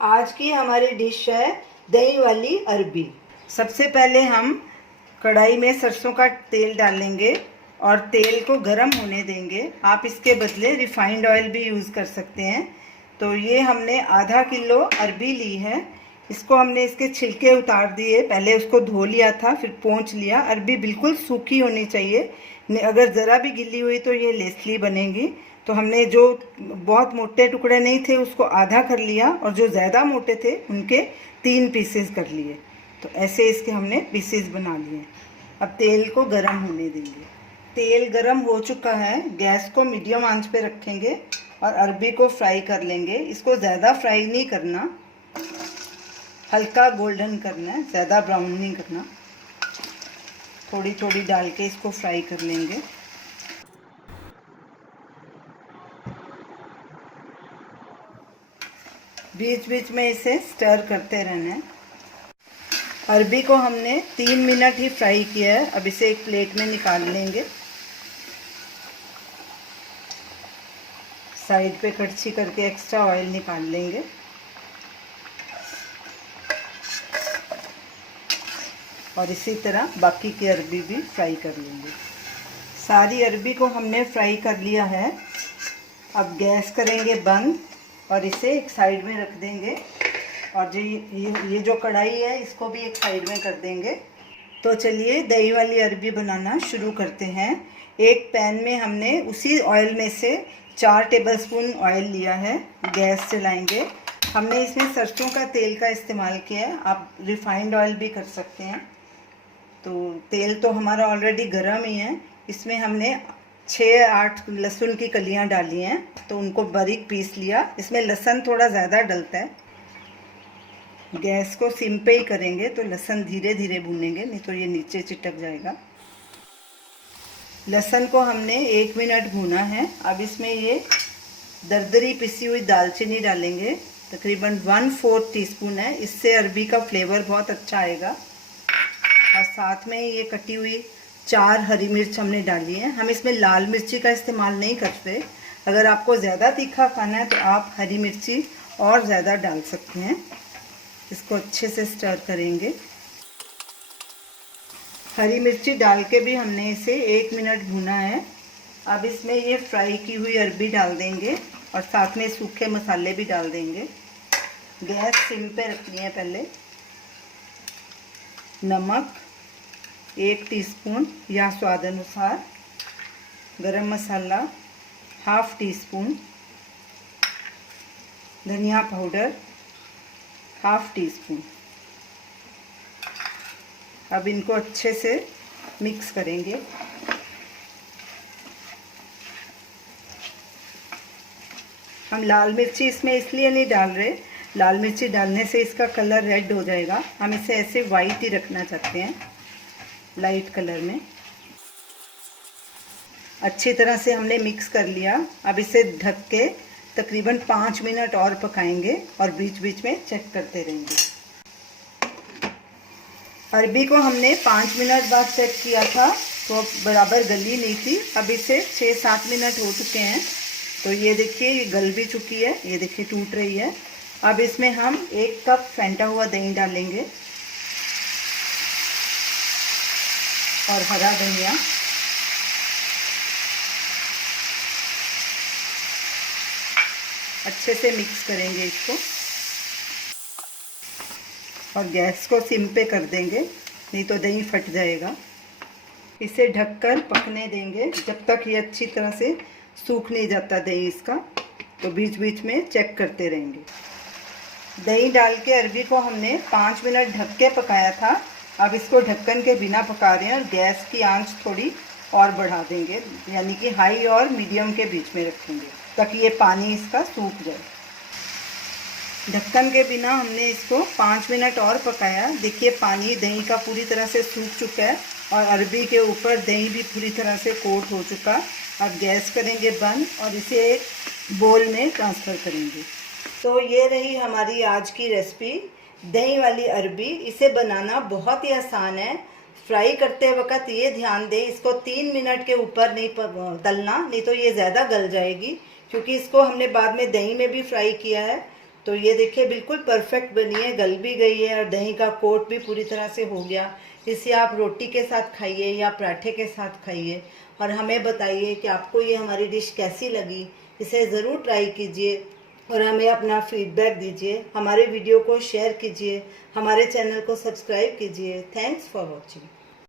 आज की हमारी डिश है दही वाली अरबी। सबसे पहले हम कढ़ाई में सरसों का तेल डालेंगे और तेल को गर्म होने देंगे। आप इसके बदले रिफाइंड ऑयल भी यूज़ कर सकते हैं। तो ये हमने आधा किलो अरबी ली है। इसको हमने इसके छिलके उतार दिए, पहले उसको धो लिया था, फिर पोंछ लिया। अरबी बिल्कुल सूखी होनी चाहिए, अगर ज़रा भी गिल्ली हुई तो ये लेसली बनेगी। तो हमने जो बहुत मोटे टुकड़े नहीं थे उसको आधा कर लिया और जो ज़्यादा मोटे थे उनके 3 पीसेस कर लिए। तो ऐसे इसके हमने पीसेस बना लिए। अब तेल को गरम होने देंगे। तेल गरम हो चुका है, गैस को मीडियम आंच पे रखेंगे और अरबी को फ्राई कर लेंगे। इसको ज़्यादा फ्राई नहीं करना, हल्का गोल्डन करना है, ज़्यादा ब्राउन नहीं करना। थोड़ी थोड़ी डाल के इसको फ्राई कर लेंगे। बीच बीच में इसे स्टर करते रहना है। अरबी को हमने 3 मिनट ही फ्राई किया है। अब इसे एक प्लेट में निकाल लेंगे। साइड पे कड़छी करके एक्स्ट्रा ऑयल निकाल लेंगे। और इसी तरह बाकी की अरबी भी फ्राई कर लेंगे। सारी अरबी को हमने फ्राई कर लिया है। अब गैस करेंगे बंद और इसे एक साइड में रख देंगे। और जो ये जो कढ़ाई है इसको भी एक साइड में कर देंगे। तो चलिए दही वाली अरबी बनाना शुरू करते हैं। एक पैन में हमने उसी ऑयल में से 4 टेबलस्पून ऑयल लिया है। गैस चलाएंगे। हमने इसमें सरसों का तेल का इस्तेमाल किया है, आप रिफाइंड ऑयल भी कर सकते हैं। तो तेल तो हमारा ऑलरेडी गर्म ही है। इसमें हमने 6-8 लहसुन की कलियां डाली हैं, तो उनको बारीक पीस लिया। इसमें लहसुन थोड़ा ज़्यादा डलता है। गैस को सिम पे ही करेंगे तो लहसुन धीरे धीरे भूनेंगे, नहीं तो ये नीचे चिटक जाएगा। लहसुन को हमने 1 मिनट भूना है। अब इसमें ये दरदरी पिसी हुई दालचीनी डालेंगे, तकरीबन 1/4 टीस्पून है। इससे अरबी का फ्लेवर बहुत अच्छा आएगा। और साथ में ये कटी हुई 4 हरी मिर्च हमने डाली है। हम इसमें लाल मिर्ची का इस्तेमाल नहीं करते। अगर आपको ज़्यादा तीखा खाना है तो आप हरी मिर्ची और ज़्यादा डाल सकते हैं। इसको अच्छे से स्टर करेंगे। हरी मिर्ची डाल के भी हमने इसे 1 मिनट भुना है। अब इसमें ये फ्राई की हुई अरबी डाल देंगे और साथ में सूखे मसाले भी डाल देंगे। गैस सिम पे रखनी है पहले। नमक 1 टीस्पून या स्वाद अनुसार, गरम मसाला 1/2 टीस्पून, धनिया पाउडर 1/2 टीस्पून। अब इनको अच्छे से मिक्स करेंगे। हम लाल मिर्ची इसमें इसलिए नहीं डाल रहे, लाल मिर्ची डालने से इसका कलर रेड हो जाएगा। हम इसे ऐसे वाइट ही रखना चाहते हैं, लाइट कलर में। अच्छी तरह से हमने मिक्स कर लिया। अब इसे ढक के तकरीबन 5 मिनट और पकाएंगे और बीच बीच में चेक करते रहेंगे। अरबी को हमने 5 मिनट बाद चेक किया था तो बराबर गली नहीं थी। अब इसे 6-7 मिनट हो चुके हैं। तो ये देखिए ये गल भी चुकी है, ये देखिए टूट रही है। अब इसमें हम 1 कप फेंटा हुआ दही डालेंगे और हरा धनिया। अच्छे से मिक्स करेंगे इसको और गैस को सिम पे कर देंगे, नहीं तो दही फट जाएगा। इसे ढककर पकने देंगे जब तक ये अच्छी तरह से सूख नहीं जाता दही इसका। तो बीच बीच में चेक करते रहेंगे। दही डाल के अरबी को हमने 5 मिनट ढक के पकाया था। अब इसको ढक्कन के बिना पका रहे हैं और गैस की आंच थोड़ी और बढ़ा देंगे, यानी कि हाई और मीडियम के बीच में रखेंगे ताकि ये पानी इसका सूख जाए। ढक्कन के बिना हमने इसको 5 मिनट और पकाया। देखिए पानी दही का पूरी तरह से सूख चुका है और अरबी के ऊपर दही भी पूरी तरह से कोट हो चुका। अब गैस करेंगे बंद और इसे एक बोल में ट्रांसफ़र करेंगे। तो ये रही हमारी आज की रेसिपी, दही वाली अरबी। इसे बनाना बहुत ही आसान है। फ्राई करते वक्त ये ध्यान दें, इसको 3 मिनट के ऊपर नहीं तलना, नहीं तो ये ज़्यादा गल जाएगी, क्योंकि इसको हमने बाद में दही में भी फ्राई किया है तो ये देखिए बिल्कुल परफेक्ट बनी है, गल भी गई है और दही का कोट भी पूरी तरह से हो गया। इसे आप रोटी के साथ खाइए या पराठे के साथ खाइए और हमें बताइए कि आपको ये हमारी डिश कैसी लगी। इसे ज़रूर ट्राई कीजिए और हमें अपना फीडबैक दीजिए। हमारे वीडियो को शेयर कीजिए, हमारे चैनल को सब्सक्राइब कीजिए। Thanks for watching.